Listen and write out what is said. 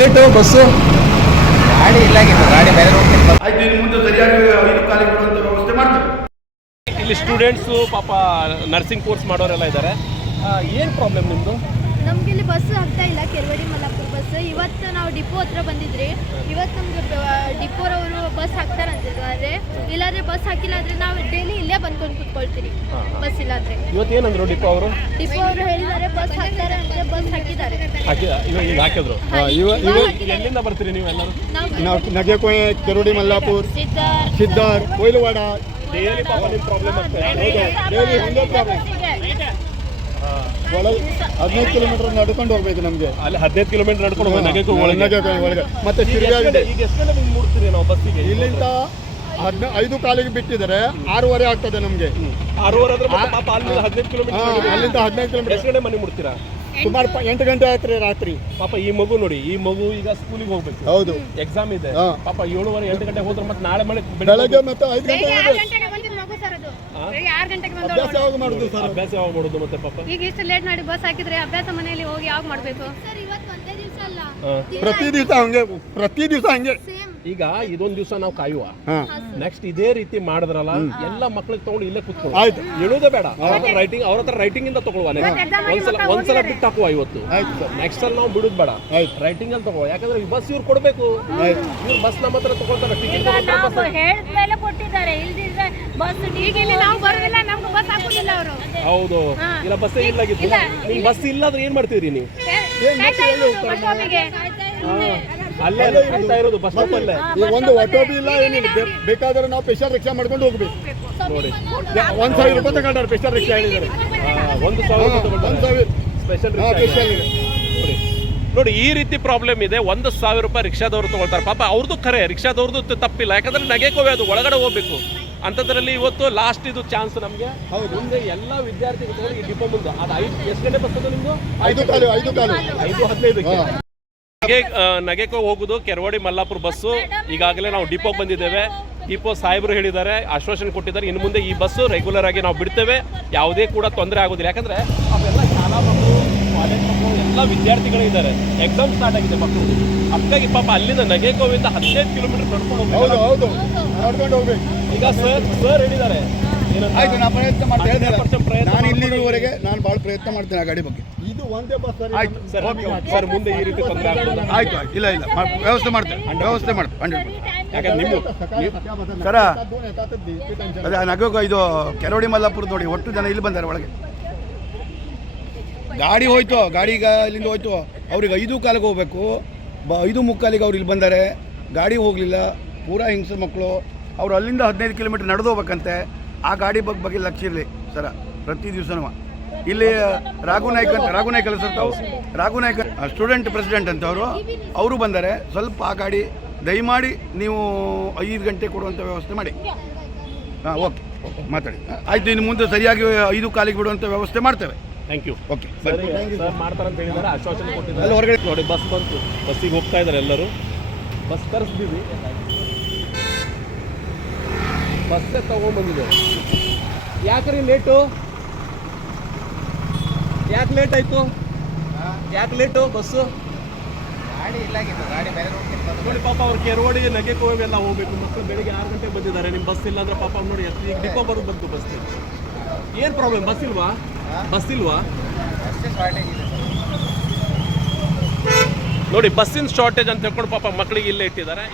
Bus? ಗಾಡಿ ಇಲ್ಲ ಗಾಡಿ ಬೇರೆ ಆಯ್ತು ಇನ್ನು ಮುಂದೆ ಸರಿಯಾಗಿ ಐದು ಕಾಲಿಗೆ ವ್ಯವಸ್ಥೆ ಮಾಡ್ತೀವಿ. ಇಲ್ಲಿ ಸ್ಟೂಡೆಂಟ್ಸು ಪಾಪ ನರ್ಸಿಂಗ್ ಕೋರ್ಸ್ ಮಾಡೋರೆಲ್ಲ ಇದ್ದಾರೆ. ಏನು ಪ್ರಾಬ್ಲಮ್ ನಿಮ್ಮದು ನಮ್ಗೆ ಇಲ್ಲಿ ಬಸ್ ಆಗ್ತಾ ಇಲ್ಲ ಕೆರವಡಿ ಮಲ್ಲಾಪುರ ಬಸ್ ಇವತ್ತು ನಾವು ಡಿಪೋ ಹತ್ರ ಬಂದಿದ್ರಿ. ಇವತ್ತು ನಮ್ಗೆ ಡಿಪೋರವರು ಬಸ್ ಹಾಕ್ತಾರಂತಿಲ್ಲ ಆದ್ರೆ ಇಲ್ಲಾದ್ರೆ ಬಸ್ ಹಾಕಿಲ್ಲ ಅಂದ್ರೆ ನಾವು ಡೈಲಿ ಇಲ್ಲೇ ಬಂದ್ಕೊಂಡು ಕುತ್ಕೊಳ್ತೀರಿ ಬಸ್ ಇಲ್ಲಾಂದ್ರೆ. ಇವತ್ತು ಏನಂದ್ರು ಡಿಪೋ ಅವರು? ಡಿಪೋ ಅವರು ಹೇಳಿದ್ದಾರೆ ಬಸ್ ಹಾಕ್ತಾರೆ ಅಂದ್ರೆ ಬಸ್ ಹಾಕಿದ್ರೆ ಹಾಕಿದ್ರು. ಹಾ, ಇವ- ಇವಾಗ ಎಲ್ಲಿಂದ ಬರ್ತೀರಿ ನೀವು ಎಲ್ಲರೂ? ನಾವು ನಗೆಕೋಯೆ ಕೆರೋಡಿ ಮಲ್ಲಾಪುರ್ ಸಿದ್ಧಾರ್ ಸಿದ್ದಾರ್ ಕೊಯ್ಲವಾಡ. ಡೈಲಿ ಪಾಪ ನಿಮ್ಮ ಪ್ರಾಬ್ಲಮ್ ಆಗ್ತದೆ ಡೈಲಿ ಒಂದೇ ಪ್ರಾಬ್ಲಮ್ ಒಳಗೆ ಹದಿನೈದು ಕಿಲೋಮೀಟರ್ ನಡ್ಕೊಂಡು ಹೋಗ್ಬೇಕು ನಮಗೆ. ಅಲ್ಲಿ ಹದಿನೈದು ಕಿಲೋಮೀಟರ್ ನಡ್ಕೊಂಡು ಹೋಗ್ಬೇಕು. ಒಳಗೆ. ಒಳಗೆ. ಮತ್ತೆ ಈಗ ತಿರ್ಗಾ ಈಗ ಎಷ್ಟು ಗಂಟೆ ಮುಡ್ತೀರಿ ನಾವು ಬಸ್ಸಿಗೆ? ಇಲ್ಲಿಂದ ಹದಿನ ಐದು ಕಾಲಿಗೆ ಬಿಟ್ಟಿದ್ರೆ ಆರೂವರೆ ಆಗ್ತದೆ ನಮಗೆ. ಆರೂವರೆ ಆದ್ರೆ ಮತ್ತೆ ಪಾಪ ಅಲ್ಲಿ ಹದಿನೈದು ಕಿಲೋಮೀಟರ್ ಅಲ್ಲಿಂದ ಹದಿನೈದು ಎಷ್ಟು ಕಿಲೋಮೀಟರ್ ಗಂಟೆ ಮನೆ ಮುಡ್ತೀರಾ ಸುಮಾರು ಪ- ಎಂಟು ಗಂಟೆ ಆಯ್ತು ರೀ ರಾತ್ರಿ. ಪಾಪ ಈ ಮಗು ನೋಡಿ ಈ ಮಗು ಈಗ ಸ್ಕೂಲಿಗೆ ಹೋಗ್ಬೇಕು. ಹೌದು. ಎಕ್ಸಾಮ್ ಇದೆ. ಹಾ. ಪಾಪ ಏಳುವರೆ ಎಂಟು ಗಂಟೆ ಹೋದ್ರೆ ಮತ್ತೆ ನಾಳೆ ಮಳೆ ಬೆಳಗ್ಗೆ ಮತ್ತೆ ಐದು ಗಂಟೆ ಬೆಳಿಗ್ಗೆ ಆರು ಗಂಟೆಗೆ ಬಂದಿದ್ದು ಮಗು ಸರ್ ಅದು. ಬೆಳಿಗ್ಗೆ ಆರು ಗಂಟೆಗೆ ಬಂದು ಅಭ್ಯಾಸ ಯಾವಾಗ ಮಾಡುದು ಸರ್ ಅಭ್ಯಾಸ ಯಾವಾಗ ಮಾಡುದು ಮತ್ತೆ ಪಾಪ? ಈಗ ಇಷ್ಟು ಲೇಟ್ ಮಾಡಿ ಬಸ್ ಹಾಕಿದ್ರೆ ಅಭ್ಯಾಸ ಮನೆಯಲ್ಲಿ ಹೋಗಿ ಯಾವಾಗ ಮಾಡಬೇಕು? ಸರ್ ಇವತ್ತು ಒಂದೇ ದಿವಸ ಅಲ್ಲ. ಹಾ. ಪ್ರತಿ ದಿವಸ ಹಂಗೆ ಪ್ರತಿ ದಿವಸ ಹಂಗೆ. ಸೇಮ್ ಈಗ ಇದೊಂದ್ ದಿವಸ ನಾವು ಕಾಯುವ. ನೆಕ್ಸ್ಟ್ ಇದೇ ರೀತಿ ಮಾಡಿದ್ರಲ್ಲ ಎಲ್ಲ ಮಕ್ಳಿಗೆ ತಗೊಂಡು ಇಲ್ಲೇ ಕೂತ್ಕೊಳ್ಳಿ ಆಯ್ತು. ಹೇಳೋದೇ ಬೇಡ. ಅವ್ರ ಹತ್ರ ರೈಟಿಂಗ್ ಅವ್ರ ಹತ್ರ ರೈಟಿಂಗ್ ಇಂದ ತಗೊಳ್ಳುವ ಒಂದ್ಸಲ ಒಂದ್ಸಲ ಬಿಟ್ಟು ಹಾಕುವ ಇವತ್ತು. ಆಯ್ತು ನೆಕ್ಸ್ಟ್ ಅಲ್ಲಿ ನಾವು ಬಿಡುದ್ ಬೇಡ. ರೈಟಿಂಗ್ ಅಲ್ಲಿ ತಗೋ ಯಾಕಂದ್ರೆ ಈ ಬಸ್ ಇವ್ರು ಕೊಡ್ಬೇಕು. ಇವ್ರು ಬಸ್ ನಮ್ಮ ಹತ್ರ ತಗೊಳ್ತಾರೆ ಟಿಕೆಟ್ ನಾವು ಹೇಳಿದ ಮೇಲೆ ಕೊಟ್ಟಿದ್ದಾರೆ. ಇಲ್ದಿದ್ರೆ ಬಸ್ ಈಗ ಇಲ್ಲಿ ನಾವು ಬರೋದಿಲ್ಲ ನಮ್ಗೆ ಬಸ್ ಹೌದು. ಇಲ್ಲ ಬಸ್ ಇಲ್ಲಾಗಿತ್ತು. ನಿಮ್ ಬಸ್ ಇಲ್ಲ ಅಂದ್ರೆ ಏನ್ ಮಾಡ್ತೀರಿ ನೀವು? ಅಲ್ಲೇ ಕಾಯ್ತಾ ಇರೋದು. ಬಸ್ ಸ್ಟಾಪ್ ಅಲ್ಲೇ. ಒಂದು ಆಟೋ ಬಿ ಇಲ್ಲ ಏನಿಲ್ಲ. ಬೇಕಾದ್ರೆ ನಾವು ಸ್ಪೆಷಲ್ ರಿಕ್ಷಾ ಮಾಡ್ಕೊಂಡು ಹೋಗ್ಬೇಕು. ನೋಡಿ. ಒಂದ್ ಸಾವಿರ ರೂಪಾಯಿ ತಗೊಂಡಾರೆ ಸ್ಪೆಷಲ್ ರಿಕ್ಷಾ ಹೇಳಿದ್ದಾರೆ ಒಂದು ಸಾವಿರ ಸ್ಪೆಷಲ್ ರಿಕ್ಷಾ ನೋಡಿ. ನೋಡಿ ಈ ರೀತಿ ಪ್ರಾಬ್ಲಮ್ ಇದೆ. ಒಂದು ಸಾವಿರ ರೂಪಾಯಿ ರಿಕ್ಷಾದವ್ರು ತಗೊಳ್ತಾರೆ. ಪಾಪ ಅವ್ರದ್ದು ಖರೆ ರಿಕ್ಷಾದವ್ರದ್ದು ತಪ್ಪಿಲ್ಲ. ಯಾಕಂದ್ರೆ ನಗೆಕೋವೆ ಅದು ಒಳಗಡೆ ಹೋಗ್ಬೇಕು. ಅಂಥದ್ರಲ್ಲಿ ಇವತ್ತು ಲಾಸ್ಟ್ ಇದು ಚಾನ್ಸ್ ನಮಗೆ. ಹೌದು. ಮುಂದೆ ಎಲ್ಲ ವಿದ್ಯಾರ್ಥಿಗಳು ಈ ಡಿಪೋ ಮುಂದೆ. ಅದು ಐದು ಎಷ್ಟು ಗಂಟೆ ಬರ್ತದೆ ನಿಮ್ದು? ಐದು ಕಾಲು ಐದು ಕಾಲು. ಐದು ಹದಿನೈದಕ್ಕೆ. ನಗೆ ನಗೆಕ ಹೋಗುದು ಕೆರವಾಡಿ ಮಲ್ಲಾಪುರ ಬಸ್ಸು. ಈಗಾಗಲೇ ನಾವು ಡಿಪೋಗೆ ಬಂದಿದ್ದೇವೆ. ಡಿಪೋ ಸಾಹೇಬರು ಹೇಳಿದ್ದಾರೆ ಆಶ್ವಾಸನೆ ಕೊಟ್ಟಿದ್ದಾರೆ. ಇನ್ನು ಮುಂದೆ ಈ ಬಸ್ಸು ರೆಗ್ಯುಲರ್ ಆಗಿ ನಾವು ಬಿಡ್ತೇವೆ. ಯಾವುದೇ ಕೂಡ ತೊಂದರೆ ಆಗೋದಿಲ್ಲ. ಯಾಕಂದ್ರೆ ಅವೆಲ್ಲ ಶಾಲಾ ಮಕ್ಕಳು ಕಾಲೇಜ್ ಮಕ್ಕಳು ಎಲ್ಲ ವಿದ್ಯಾರ್ಥಿಗಳು ಇದ್ದಾರೆ. ಎಕ್ಸಾಮ್ ಸ್ಟಾರ್ಟ್ ಆಗಿದೆ ಮಕ್ಕಳು. ಅಕ್ಕಾಗಿ ಪಾಪ ಅಲ್ಲಿಂದ ನಗೆಕೋವಿಂದ ಹದಿನೈದು ಕಿಲೋಮೀಟರ್ ನಡ್ಕೊಂಡು ಹೋಗ್ಬೇಕು. ಈಗ ಸರ್ ಸರ್ ಹೇಳಿದ್ದಾರೆ? ಆಯ್ತು ನಾನು ಪ್ರಯತ್ನ ಮಾಡ್ತೇನೆ 100% ನಾನು ಇಲ್ಲಿವರೆಗೆ ನಾನು ಭಾಳ ಪ್ರಯತ್ನ ಮಾಡ್ತೇನೆ ಆ ಗಾಡಿ ಬಗ್ಗೆ. ಇದು ಒಂದೇ ಬಸ್ ಆಯ್ತು. ಸರ್ ಮುಂದೆ ಈ ರೀತಿ ತೊಂದರೆ ಆಯ್ತು ಆಯ್ತು. ಇಲ್ಲ ಇಲ್ಲ. ವ್ಯವಸ್ಥೆ ಮಾಡ್ತೇನೆ. ವ್ಯವಸ್ಥೆ ಮಾಡ್ತೇನೆ. ಹಂಡ್ರೆಡ್ ಸರ ಅದೇ ನಗೋ ಇದು ಕೆರೋಡಿ ಮಲ್ಲಾಪುರ ನೋಡಿ ಒಟ್ಟು ಜನ ಇಲ್ಲಿ ಬಂದಾರೆ ಒಳಗೆ. ಗಾಡಿ ಹೋಯ್ತು ಗಾಡಿ ಈಗ ಇಲ್ಲಿಂದ ಹೋಯ್ತು. ಅವ್ರಿಗೆ ಐದು ಕಾಲಿಗೆ ಹೋಗ್ಬೇಕು. ಬ ಐದು ಮುಕ್ಕಾಲಿಗೆ ಅವ್ರು ಇಲ್ಲಿ ಬಂದಾರೆ. ಗಾಡಿ ಹೋಗಲಿಲ್ಲ. ಪೂರಾ ಹಿಂಸೆ ಮಕ್ಕಳು. ಅವ್ರು ಅಲ್ಲಿಂದ ಹದಿನೈದು ಕಿಲೋಮೀಟರ್ ನಡೆದು ಹೋಗ್ಬೇಕಂತೆ. ಆ ಗಾಡಿ ಬಗ್ಗೆ ಬಗ್ಗೆ ಲಕ್ಷ ಇರಲಿ ಸರ ಪ್ರತಿ ದಿವಸನೂ. ಇಲ್ಲಿ ರಾಘು ನಾಯ್ಕ ಅಂತ ರಾಘು ನಾಯ್ಕ ಸರ್ ತಾವು? ರಾಘು ನಾಯ್ಕ ಸ್ಟೂಡೆಂಟ್ ಪ್ರೆಸಿಡೆಂಟ್ ಅಂತ ಅವರು ಅವರು ಬಂದರೆ ಸ್ವಲ್ಪ ಆ ಗಾಡಿ ದಯಮಾಡಿ ನೀವು ಐದು ಗಂಟೆ ಕೊಡುವಂಥ ವ್ಯವಸ್ಥೆ ಮಾಡಿ. ಹಾಂ ಓಕೆ ಮಾತಾಡಿ. ಆಯ್ತು ಇನ್ನು ಮುಂದೆ ಸರಿಯಾಗಿ ಐದು ಕಾಲಿಗೆ ಬಿಡುವಂಥ ವ್ಯವಸ್ಥೆ ಮಾಡ್ತೇವೆ. ಥ್ಯಾಂಕ್ ಯು ಓಕೆ ಮಾಡ್ತಾರಂತ ಹೇಳಿದ್ದಾರೆ. ಆಶ್ವಾಸನೆ ಕೊಟ್ಟಿದ್ದಾರೆ. ಹೊರಗಡೆ ನೋಡಿ ಬಸ್ ಬಂತು. ಬಸ್ಸಿಗೆ ಹೋಗ್ತಾ ಇದ್ದಾರೆ ಎಲ್ಲರೂ. ಬಸ್ ತರಿಸ್ತೀವಿ ಬಸ್ಸೇ ತಗೊಂಡ್ಬಂದಿದೆ ಯಾಕ್ರಿ ಲೇಟು ಯಾಕೆ ಲೇಟ್ ಆಯ್ತು? ಯಾಕೆ ಲೇಟು ಬಸ್ಸು? ಗಾಡಿ ಇಲ್ಲ ಗಾಡಿ ಬೇರೆ ನೋಡಿ ಪಾಪ ಅವ್ರು ಕೆರವಾಡಿ ನಗೆ ಎಲ್ಲ ಹೋಗ್ಬೇಕು. ಮಕ್ಕಳು ಬೆಳಿಗ್ಗೆ ಆರು ಗಂಟೆಗೆ ಬಂದಿದ್ದಾರೆ. ನಿಮ್ಮ ಬಸ್ ಇಲ್ಲ ಅಂದ್ರೆ ಪಾಪ ನೋಡಿ ಈಗ ಡಿಪೋ ಬರೋದು ಬಂತು ಬಸ್ ಏನು ಪ್ರಾಬ್ಲಮ್ ಬಸ್ ಇಲ್ವಾ? ಬಸ್ ಇಲ್ವಾ? ನೋಡಿ, ಬಸ್ಸಿನ ಶಾರ್ಟೇಜ್ ಅಂತ ಹೇಳ್ಕೊಂಡು ಪಾಪ ಮಕ್ಕಳಿಗೆ ಇಲ್ಲೇ ಇಟ್ಟಿದ್ದಾರೆ.